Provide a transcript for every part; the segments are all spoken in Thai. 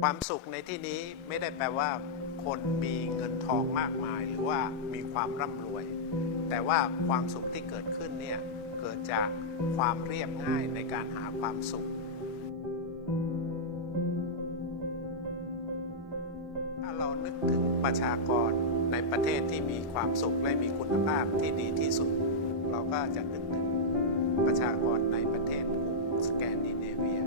ความสุขในที่นี้ไม่ได้แปลว่า คนมีเงินทองมากมาย หรือว่ามีความร่ำรวย แต่ว่าความสุขที่เกิดขึ้นเนี่ยเกิดจากความเรียบง่ายในการหาความสุข ถ้าเรานึกถึงประชากรในประเทศที่มีความสุขและมีคุณภาพที่ดีที่สุด เราก็จะนึกถึงประชากรในประเทศกลุ่มสแกนดิเนเวีย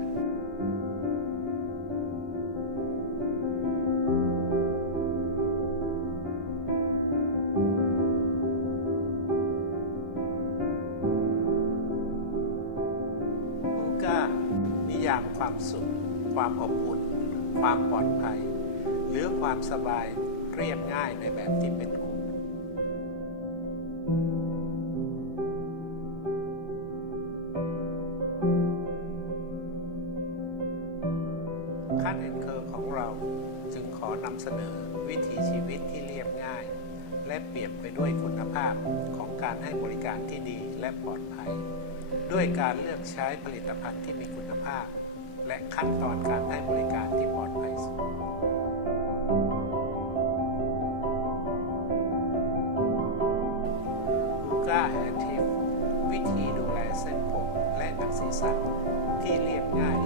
นิยามความสุข ความอบอุ่น ความปลอดภัย หรือความสบายเรียบง่ายในแบบที่เป็นกลุ่มขั้นเอ็นเคอร์ของเราจึงขอนำเสนอวิถีชีวิตที่เรียบง่าย และเปรียบไปด้วยคุณภาพของการให้บริการที่ดีและปลอดภัย ด้วยการเลือกใช้ผลิตภัณฑ์ที่มีคุณภาพ และขั้นตอนการให้บริการที่ปลอดภัยสูงลูก้าแฮร์ทิฟวิธีดูแลเส้นผมและหนังศีรษะที่เรียบง่าย